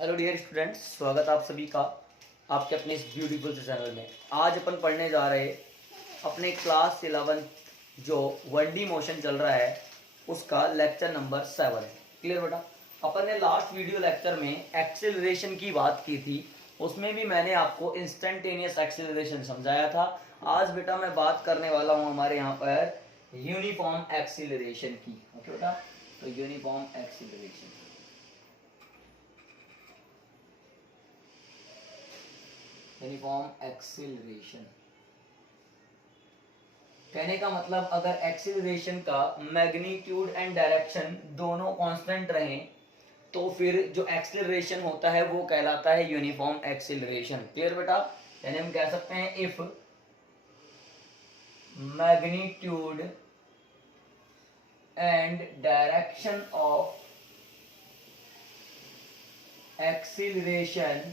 Hello dear students, स्वागत आप सभी का आपके अपने इस ब्यूटीफुल से चैनल में। आज अपन पढ़ने जा रहे अपने क्लास 11 जो 1D मोशन चल रहा है उसका लेक्चर नंबर 7 है। क्लियर बेटा? अपन ने लास्ट वीडियो लेक्चर में एक्सेलरेशन की बात की थी, उसमें भी मैंने आपको इंस्टेंटेनियस एक्सेलरेशन समझाया था। आज बेटा मैं बात करने वाला हूँ हमारे यहाँ पर यूनिफॉर्म एक्सेलरेशन की। ओके बेटा, तो यूनिफॉर्म एक्सेलरेशन, यूनिफॉर्म एक्सीलरेशन कहने का मतलब अगर एक्सीलरेशन का मैग्नीट्यूड एंड डायरेक्शन दोनों कांस्टेंट रहें तो फिर जो एक्सीलरेशन होता है वो कहलाता है यूनिफॉर्म एक्सीलरेशन। क्लियर बेटा? यानी हम कह सकते हैं if magnitude and direction of acceleration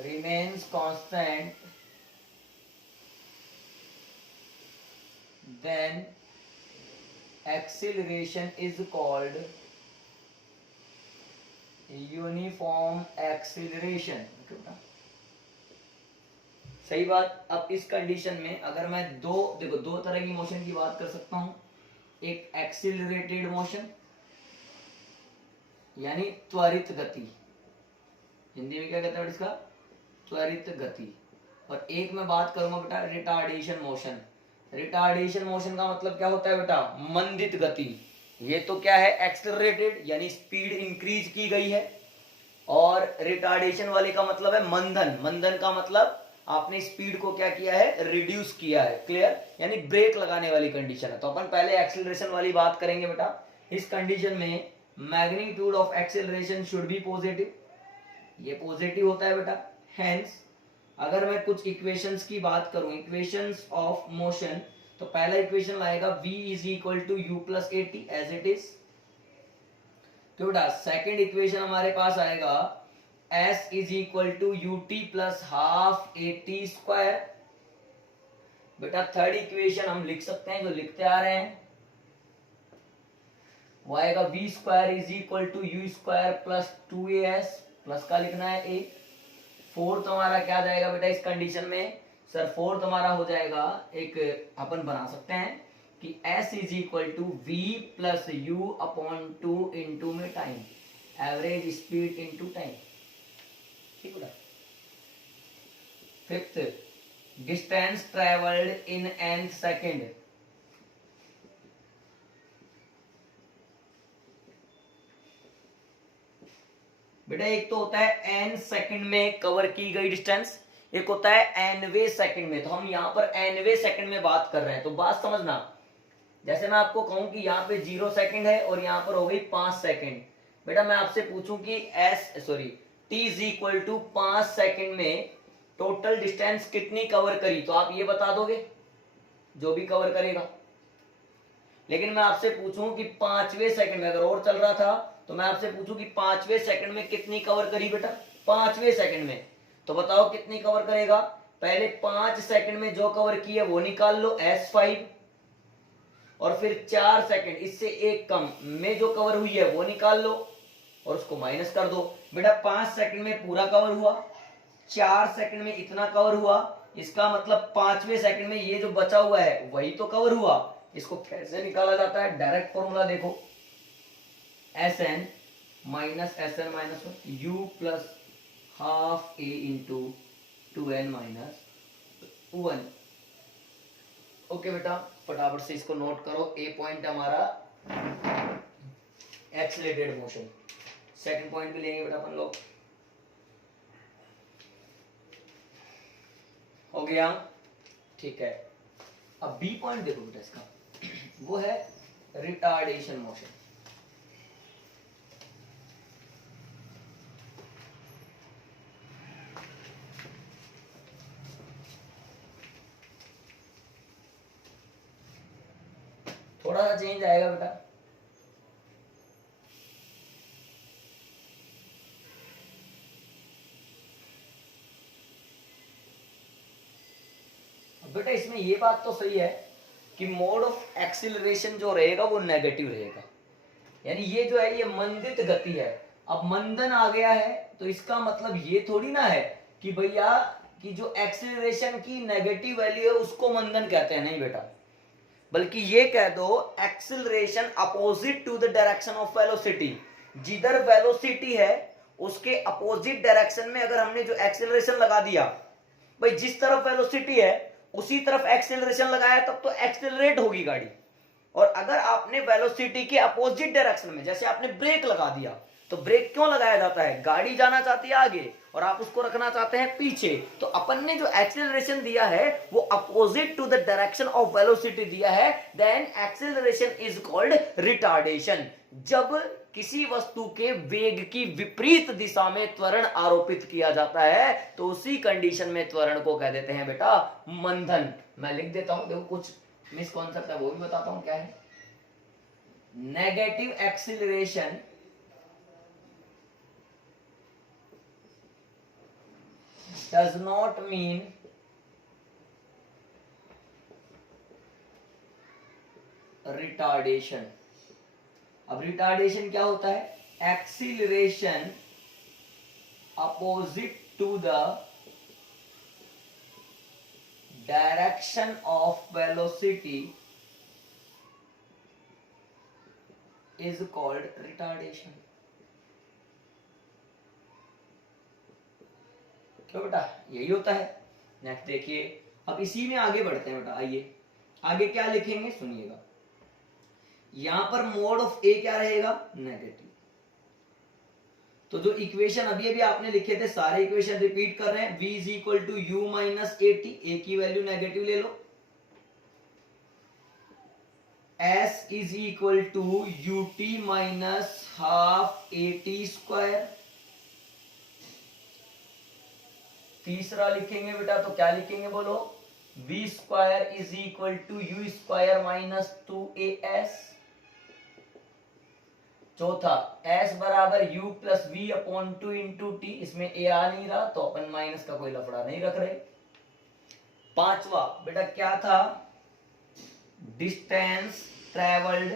remains constant, then acceleration is called uniform acceleration. सही बात। अब इस कंडीशन में अगर मैं दो तरह की मोशन की बात कर सकता हूं, एक एक्सीलरेटेड मोशन यानी त्वरित गति, हिंदी में क्या कहते हैं इसका? त्वरित गति। और एक मैं बात करूंगा बेटा रिटार्डेशन मोशन। रिटार्डेशन मोशन का मतलब क्या होता है बेटा? मंदित गति। ये तो क्या है? एक्सेलरेटेड यानी स्पीड इंक्रीज की गई है, और रिटार्डेशन वाले का मतलब है मंदन। मंदन का मतलब आपने स्पीड को क्या किया है? रिड्यूस किया है। क्लियर? यानी ब्रेक लगाने वाली कंडीशन है। तो अपन पहले एक्सेलरेशन वाली बात करेंगे बेटा। इस कंडीशन में magnitude of acceleration should be positive, ये पॉजिटिव होता है बेटा। हेंस अगर मैं कुछ इक्वेशंस की बात करूं, इक्वेशंस ऑफ मोशन, तो पहला इक्वेशन आएगा v is equal to u plus a t as it is. तो बेटा सेकेंड इक्वेशन हमारे पास आएगा s is equal to u t plus half a t square. बेटा थर्ड इक्वेशन हम लिख सकते हैं जो लिखते आ रहे हैं, वो आएगा v square is equal to u square plus two a s, plus का लिखना है ए। फोर्थ हमारा क्या जाएगा बेटा इस कंडीशन में? सर फोर्थ हमारा हो जाएगा, एक अपन बना सकते हैं कि s is equal to V plus U upon two into में time, average speed into time. ठीक है। Fifth, distance travelled in N second. बेटा एक तो होता है एन सेकंड में कवर की गई डिस्टेंस, एक होता है एनवे सेकंड में। तो हम यहाँ पर एनवे सेकंड में बात कर रहे हैं। तो बात समझना, जैसे मैं आपको कहूं कि यहाँ पे 0 सेकंड है और यहाँ पर हो गई 5 सेकंड। बेटा मैं आपसे पूछूं कि t is equal to 5 second में टोटल डिस्टेंस कितनी कवर करी, तो आप ये बता दोगे जो भी कवर करेगा। लेकिन मैं आपसे पूछूं कि 5वें सेकंड में, अगर और चल रहा था तो मैं आपसे पूछूं कि 5वें सेकंड में कितनी कवर करी बेटा? 5वें सेकंड में, तो बताओ कितनी कवर करेगा? पहले 5 सेकंड में जो कवर की है वो निकाल लो S5, और फिर 4 सेकंड इससे एक कम में जो कवर हुई है वो निकाल लो और उसको माइनस कर दो। बेटा 5 सेकंड में पूरा कवर हुआ, 4 सेकंड में इतना कवर हुआ, इसका मतलब 5वें सेकंड में ये जो बचा हुआ है वही तो कवर हुआ। इसको कैसे निकाला जाता है? डायरेक्ट फॉर्मूला देखो, s n minus s n minus u plus half a into two n minus 1। Okay बेटा फटाफट से इसको नोट करो। ए पॉइंट हमारा एक्सीलरेटेड मोशन, सेकंड पॉइंट भी लेंगे बेटा अपन लोग। हो गया? ठीक है। अब बी पॉइंट देखो बेटा इसका, वो है रिटार्डेशन मोशन। थोड़ा सा चेंज आएगा बेटा। बेटा इसमें ये बात तो सही है कि मोड ऑफ एक्सीलरेशन जो रहेगा वो नेगेटिव रहेगा, यानी ये जो है ये मंदित गति है। अब मंदन आ गया है तो इसका मतलब ये थोड़ी ना है कि भैया कि जो एक्सीलरेशन की नेगेटिव वैल्यू है उसको मंदन कहते हैं, नहीं बेटा, बल्कि ये कह दो acceleration opposite to the direction of velocity. जिधर वेलोसिटी है उसके अपोजिट डायरेक्शन में अगर हमने जो एक्सीलरेशन लगा दिया, भाई जिस तरफ वेलोसिटी है उसी तरफ एक्सीलरेशन लगाया तब तो एक्सीलरेट होगी गाड़ी। और अगर आपने वेलोसिटी के अपोजिट डायरेक्शन में, जैसे आपने ब्रेक लगा दिया, तो ब्रेक क्यों लगाया जाता है? गाड़ी जाना चाहती है आगे और आप उसको रखना चाहते हैं पीछे, तो अपन ने जो एक्सीलरेशन दिया है वो opposite to the direction of velocity दिया है, then acceleration is called retardation. जब किसी वस्तु के वेग की विपरीत दिशा में त्वरण आरोपित किया जाता है तो उसी कंडीशन में त्वरण को कह देते हैं बेटा मंथन। मैं लिख देता हूं, देखो कुछ मिसकॉन्सेप्ट है वो भी बताता हूं क्या है। Negative acceleration does not mean retardation। अब रिटार्डेशन क्या होता है? Acceleration opposite to the direction of velocity is called retardation. क्यों बेटा? यही होता है। नेक्स्ट देखिए, अब इसी में आगे बढ़ते हैं बेटा। आइए आगे क्या लिखेंगे सुनिएगा। यहां पर मोड ऑफ ए क्या रहेगा? नेगेटिव। तो जो इक्वेशन अभी अभी आपने लिखे थे सारे इक्वेशन रिपीट कर रहे हैं। v is equal to u minus a t, a की वैल्यू नेगेटिव ले लो। s is equal to u t minus half a t square. तीसरा लिखेंगे बेटा तो क्या लिखेंगे बोलो? v square is equal to u square minus 2as। चौथा s बराबर u plus v upon 2 into t. इसमें a आ नहीं रहा तो अपन माइनस का कोई लफड़ा नहीं रख रहे। पांचवा बेटा क्या था? Distance travelled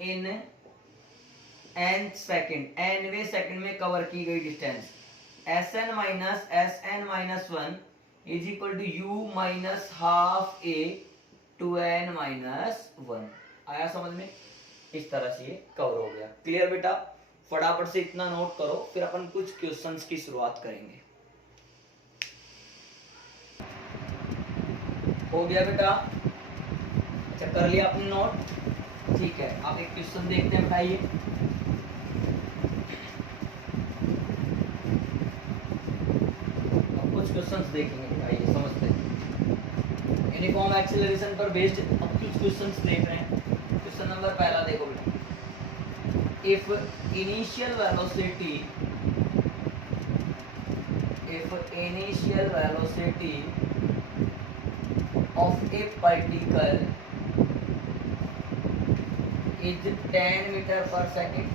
in n second, nवे सेकेंड में कवर की गई distance sn minus sn minus 1 is equal to u minus half a 2n minus 1। आया समझ में? इस तरह से ये कवर हो गया। क्लियर बेटा? फटाफट से इतना नोट करो, फिर अपन कुछ क्वेश्चंस की शुरुआत करेंगे। हो गया बेटा? अच्छा कर लिया आपने नोट? ठीक है, आप एक क्वेश्चन देखते हैं। बताइए अब कुछ क्वेश्चंस देखेंगे। बताइए समझते हैं। यूनिफॉर्म एक्सीलरेशन पर बेस्ड अब कुछ क्वेश्चंस देख रहे हैं। क्वेश्चन नंबर पहला देखो बेटा। If initial velocity of A particle is 10 meter per second,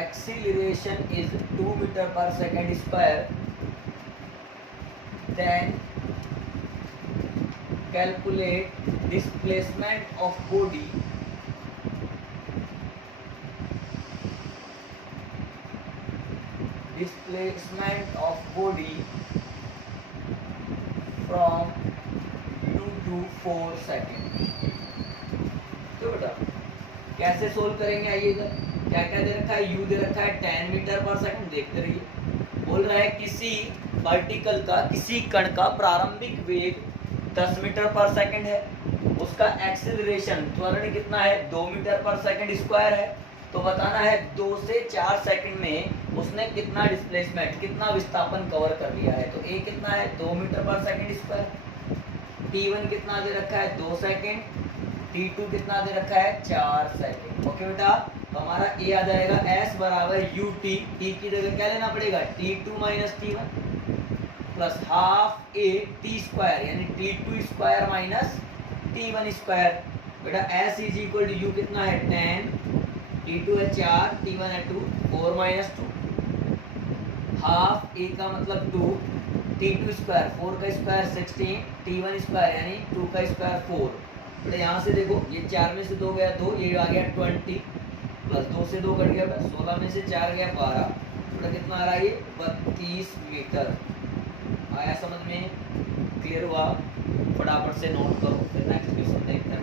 acceleration is 2 meter per second square, then calculate displacement of body from 2 to 4 second. तो बेटा कैसे सोल्व करेंगे? आइए इधर क्या क्या दे रखा है? u दे रखा है 10 मीटर पर सेकंड। देखते रहिए। बोल रहा है किसी पार्टिकल का, किसी कण का प्रारंभिक वेग 10 मीटर पर सेकंड है, उसका एक्सीलरेशन त्वरण कितना है? 2 मीटर पर सेकंड स्क्वायर है। तो बताना है 2 से 4 सेकंड में उसने कितना डिस्प्लेसमेंट, कितना विस्थापन कवर कर लिया है। तो a कितना है? 2 मीटर पर सेकंड स्क्वायर। t1 कितना दे रखा है? 2 सेकंड। t2 कितना दे रखा है? 4 सेकंड। ओके बेटा, तो हमारा a आ जाएगा s बराबर ut, t की जगह क्या लेना पड़ेगा? t2 minus t1 plus half a t square यानी t2 square minus t1 square. बेटा s is equal to u कितना है? 10, t2 है 4, t1 है 2, 4 माइनस 2, हाफ a का मतलब 2 T2 स्क्वायर 4 का स्क्वायर 16, T1 स्क्वायर यानी 2 का स्क्वायर 4। तो यहाँ से देखो ये 4 में से 2 गया 2, ये आ गया 20 प्लस 2 से 2 कट गया 16 में से 4 गया 12, तो कितना आ रहा है ये 32 मीटर। आया समझ में? क्लियर हुआ? फटाफट से नोट करो, फिर नेक्स्ट क्वेश्चन देखते हैं।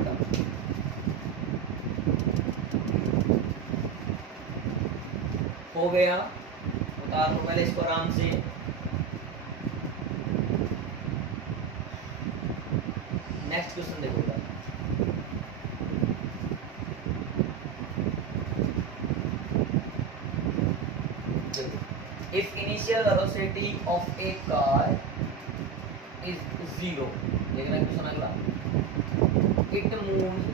हो गया, उतार लो पहले इसको आराम से। नेक्स्ट क्वेश्चन देखो। If initial velocity of a car is 0, देखना क्वेश्चन अगला। It moves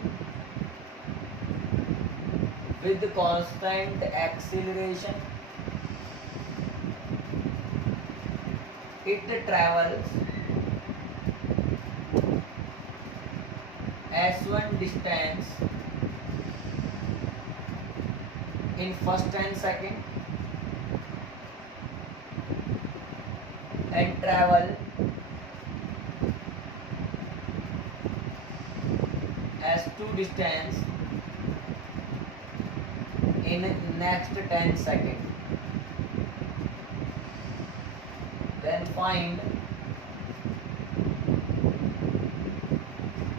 with constant acceleration. It travels s1 distance in first 10 seconds and travel s2 distance in next 10 seconds. Then find,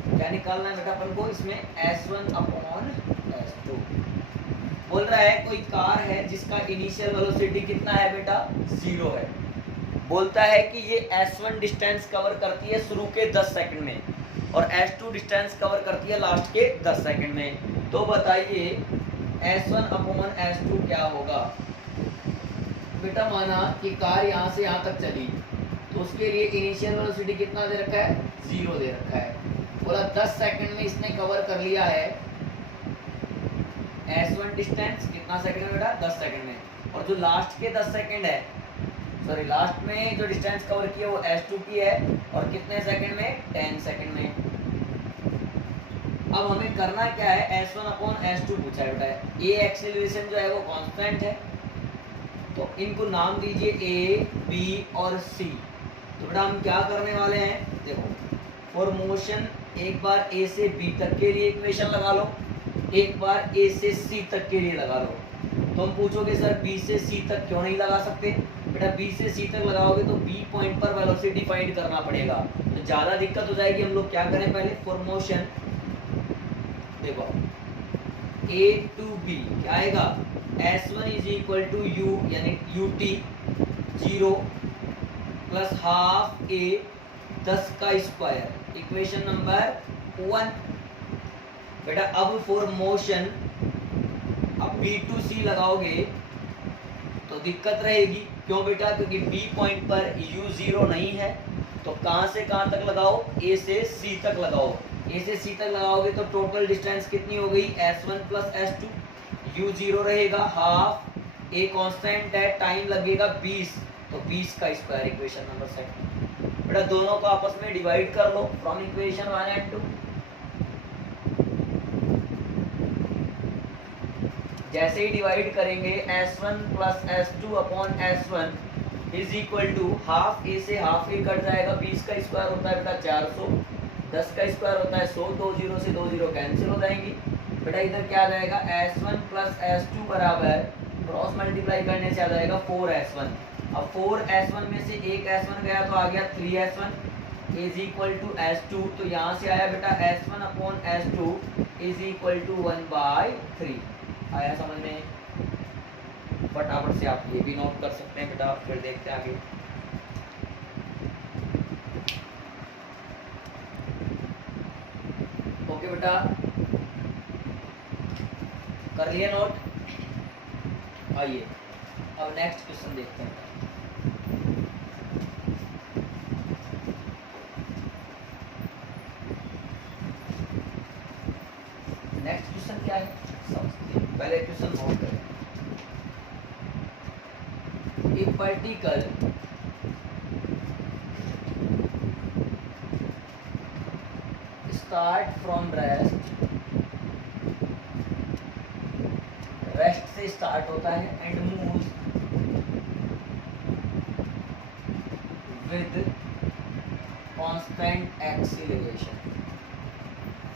क्या निकालना है बेटा अपन को इसमें? S1 upon S2। बोल रहा है कोई कार है जिसका इनिशियल वेलोसिटी कितना है बेटा? 0 है। बोलता है कि ये S1 डिस्टेंस कवर करती है शुरू के 10 सेकंड में और S2 डिस्टेंस कवर करती है लास्ट के 10 सेकंड में। तो बताइए S1 अपॉन S2 क्या होगा? बेटा माना कि कार यहाँ से यहाँ तक चली तो उसके लिए इनिशियल वेलोसिटी कितना दे रखा है? 0 दे रखा है। बोला 10 सेकंड में इसने कवर कर लिया है S1 डिस्टेंस, कितना सेकंड में बेटा? 10 सेकंड में। और जो लास्ट के 10 सेकंड है, सॉरी लास्ट में जो डिस्टेंस कवर किया वो S2 की है और कितने सेकंड में? 10 सेकंड में। अब हमें करना क्या है? S1 अपॉन S2 पूछा है बेटा। ये एक्सीलरेशन जो है वो कांस्टेंट है, तो इनको नाम दीजिए A, B और C। तो बेटा हम क्या करने वाले हैं? देखो फॉर मोशन एक बार A से B तक के लिए इक्वेशन लगा लो, एक बार A से C तक के लिए लगा लो। तो हम पूछोगे सर B से C तक क्यों नहीं लगा सकते? बेटा B से C तक लगाओगे तो B पॉइंट पर वेलोसिटी फाइंड करना पड़ेगा, तो ज़्यादा दिक्कत हो जाएगी। हम लोग क्या करें पहले? फॉर मोशन देखो A to B क्या आएगा? S1 is equal to U यानी UT 0 प्लस हाफ A 10 का स्क्वायर, इक्वेशन नंबर 1। बेटा अब फॉर मोशन अब B to C लगाओगे तो दिक्कत रहेगी। क्यों बेटा? क्योंकि B पॉइंट पर U 0 नहीं है, तो कहां से कहां तक लगाओ? A से C तक लगाओ। A से C तक लगाओगे तो टोटल डिस्टेंस कितनी हो गई? S1 plus S2। U 0 रहेगा, हाफ A कांस्टेंट है, टाइम लगेगा 20, तो 20 का स्क्वायर, इक्वेशन नंबर 2। बेटा दोनों को आपस में डिवाइड कर लो फ्रॉम इक्वेशन 1 एंड 2। जैसे ही डिवाइड करेंगे S1 plus S2 upon S1 is equal to half A से हाफ A कट जाएगा, 20 का स्क्वायर होता है बेटा 400, 10 का स्क्वायर होता है 100, 2 0 से 2 0 कैंसिल हो जाएंगी। बेटा इधर क्या आ जाएगा? S1 प्लस S2 बराबर क्रॉस मल्टीप्लाई करने से आ जाएगा 4S1। अब 4S1 में से एक S1 गया तो आ गया 3S1 is equal to S2। तो यहाँ से आया बेटा S1 upon S2 is equal to 1/3। आया समझ में? फटाफट से आप ये भी नोट कर सकते हैं बेटा, फिर देखते हैं आगे। ओके बेटा कर लिए नोट? आइए अब नेक्स्ट क्वेश्चन देखते हैं। नेक्स्ट क्वेश्चन क्या है? पहले क्वेश्चन नोट करें। A particle start from rest से स्टार्ट होता है and moves with constant acceleration.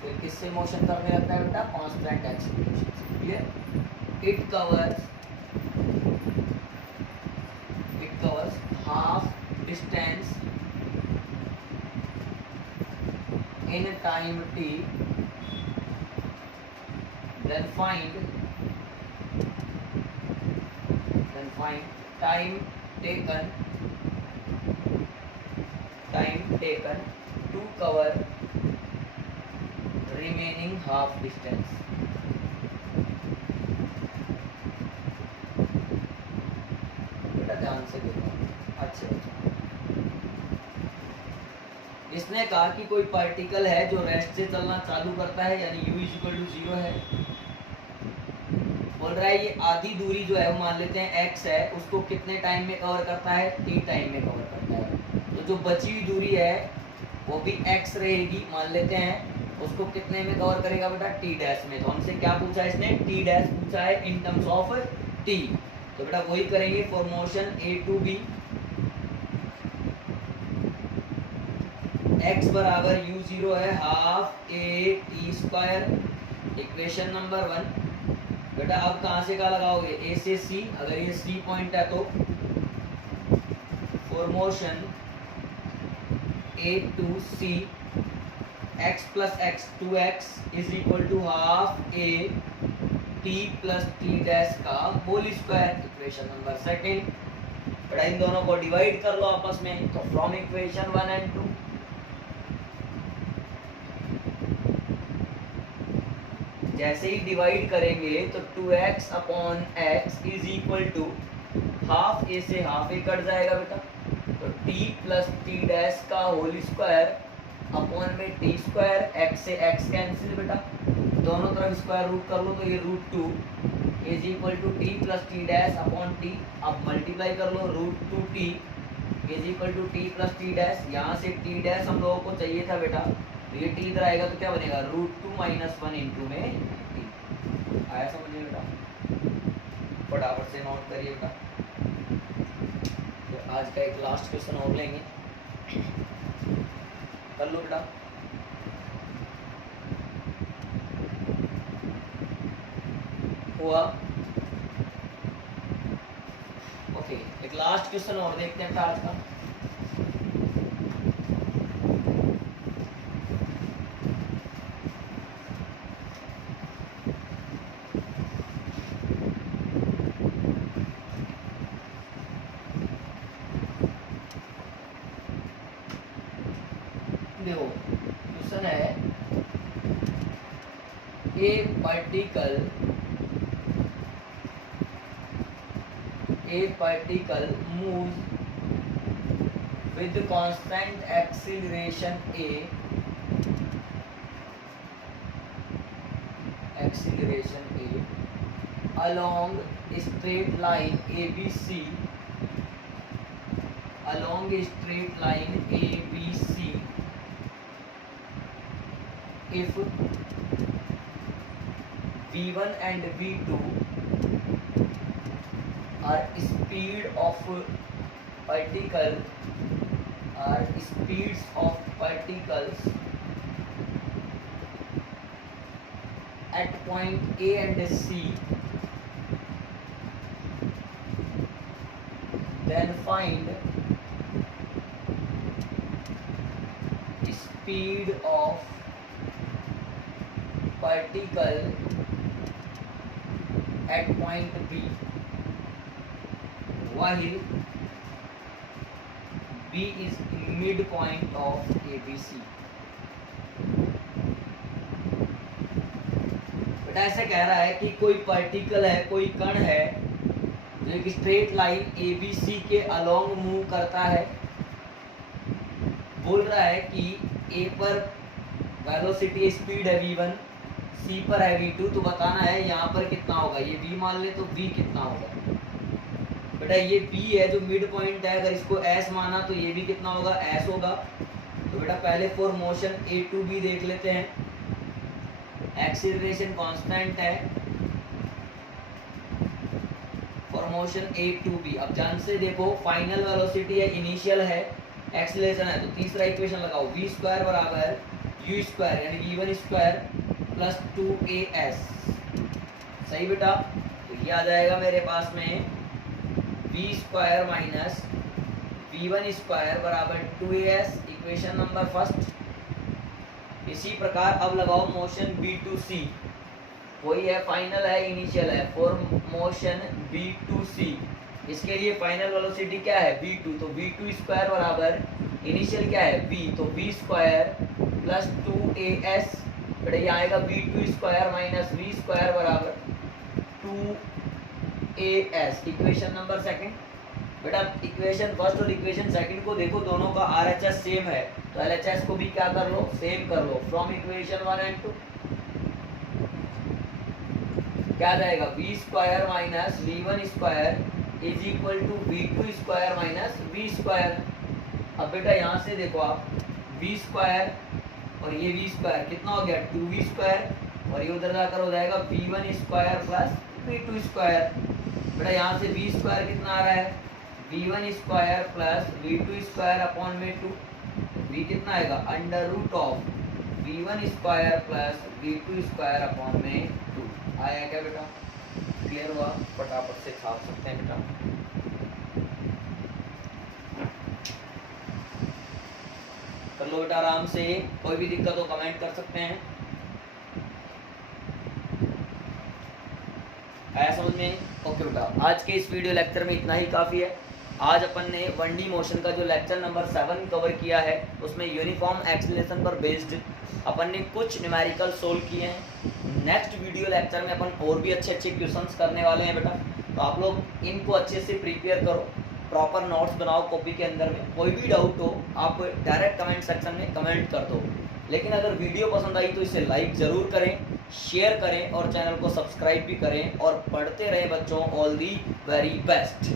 फिर किससे मोशन करने लगता है बेटा? कांस्टेंट एक्सीलरेशन से। Clear? It covers half distance in time t, then find time taken to cover remaining half distance। बेटा ध्यान से देखो। अच्छा, इसने कहा कि कोई पार्टिकल है जो रेस्ट से चलना चालू करता है, यानी u = 0 है। बोल रहा है ये आधी दूरी जो है वो मान लेते हैं x है, उसको कितने टाइम में कवर करता है? t टाइम में कवर करता है। तो जो बची हुई दूरी है वो भी x रहेगी, मान लेते हैं। उसको कितने में कवर करेगा बेटा? t डैश में। तो हमसे क्या पूछा है इसने? t डैश पूछा है इन टर्म्स ऑफ t। तो बेटा वही करेंगे for motion a to b। x बराबर u0 है half a t square, equation number 1। बेटा अब कहां से क्या लगाओगे? a से c, अगर ये c पॉइंट है तो for motion a to c x plus x 2x is equal to half a t plus t dash का होल स्क्वायर, इक्वेशन नंबर 2। बेटा इन दोनों को डिवाइड कर लो आपस में। तो फ्रॉम इक्वेशन 1 and 2 जैसे ही डिवाइड करेंगे तो 2x upon x is equal to half a से हाफ a कट जाएगा बेटा, तो t प्लस टी डैश का होल स्क्वायर अपॉन में टी स्क्वायर, x से x कैंसिल बेटा, दोनों तरफ स्क्वायर रूट कर लो तो ये √2 is equal to t plus t dash upon t. अब मल्टीप्लाई कर लो √2t is equal to t plus t dash. यहाँ से टी डैश हम लोगों को चाहिए था बेटा, तो ये t इधर आएगा तो क्या बनेगा? √2 - 1 इंटू में t। आया समझिए बेटा? फटाफट से नोट करिए बेटा। तो आज का एक लास्ट क्वेश्चन और लेंगे, कर लो बेटा। हुआ? ओके, एक लास्ट क्वेश्चन और देखते हैं आज का। देखो क्वेश्चन है, ए particle moves with constant acceleration along a straight line ABC if v1 and v2 are speeds of particles at point A and C, then find speed of particle at point B while B is midpoint of ABC। बेटा ऐसे कह रहा है कि कोई particle है, कोई कण है जो एक स्ट्रेट लाइन ABC के अलोंग मूव करता है। बोल रहा है कि A पर वेलोसिटी स्पीड है v1, C पर है v2, तो बताना है यहाँ पर कितना होगा। ये v मान ले तो v कितना होगा बेटा? ये b है जो मिड पॉइंट है, अगर इसको s माना तो ये भी कितना होगा? s होगा। तो बेटा पहले for motion a to b देख लेते हैं। एक्सीलरेशन कांस्टेंट है for motion a to b। अब जान से देखो फाइनल वेलोसिटी है, इनिशियल है, एक्सीलरेशन है, तो तीसरा इक्वेशन लगाओ, v स्क्वायर बराबर u स्क्वायर यानी v1 स्क्वायर प्लस 2as। सही बेटा, तो ये आ जाएगा मेरे पास में v square minus v1 square बराबर 2as, इक्वेशन नंबर फर्स्ट। इसी प्रकार अब लगाओ मोशन b2c, वही है फाइनल है इनिशियल है, फॉर मोशन b2c इसके लिए फाइनल वेलोसिटी क्या है v2, तो v2 स्क्वायर बराबर इनिशियल क्या है v, तो v स्क्वायर प्लस 2as, बेटा ये आएगा v2 square minus v square बराबर 2as, इक्वेशन नंबर सेकंड। बेटा इक्वेशन फर्स्ट और इक्वेशन सेकंड को देखो, दोनों का RHS सेम है, तो LHS को भी क्या कर लो, सेम कर लो। फ्रॉम इक्वेशन 1 एंड 2 क्या आ जाएगा, v square minus v1 square is equal to v2 square minus v square. अब बेटा यहाँ से देखो आप, v स्क्वायर और ये v स्क्वायर कितना हो गया 2v स्क्वायर, और ये उधर जाकर हो जाएगा v1 square plus v2 square. बेटा यहाँ से v स्क्वायर कितना आ रहा है, v1 square plus v2 square upon में 2, v कितना आएगा under root of v1 square plus v2 square upon में 2। आया क्या बेटा, क्लियर हुआ, फटाफट से छाप सकते हैं बेटा। कर लो बेटा आराम से, कोई भी दिक्कत हो कमेंट कर सकते हैं। आया समझ में? ओके बेटा, आज के इस वीडियो लेक्चर में इतना ही काफ़ी है। आज अपन ने 1D मोशन का जो लेक्चर नंबर 7 कवर किया है, उसमें यूनिफॉर्म एक्सीलरेशन पर बेस्ड अपन ने कुछ न्यूमेरिकल सोल्व किए हैं। नेक्स्ट वीडियो लेक्चर में अपन और भी अच्छे अच्छे क्वेश्चंस करने वाले हैं बेटा, तो आप लोग इनको अच्छे से प्रिपेयर करो, प्रॉपर नोट्स बनाओ कॉपी के अंदर में। कोई भी डाउट हो आप डायरेक्ट कमेंट सेक्शन में कमेंट कर दो, लेकिन अगर वीडियो पसंद आई तो इसे लाइक ज़रूर करें, शेयर करें और चैनल को सब्सक्राइब भी करें, और पढ़ते रहें बच्चों। All the very best.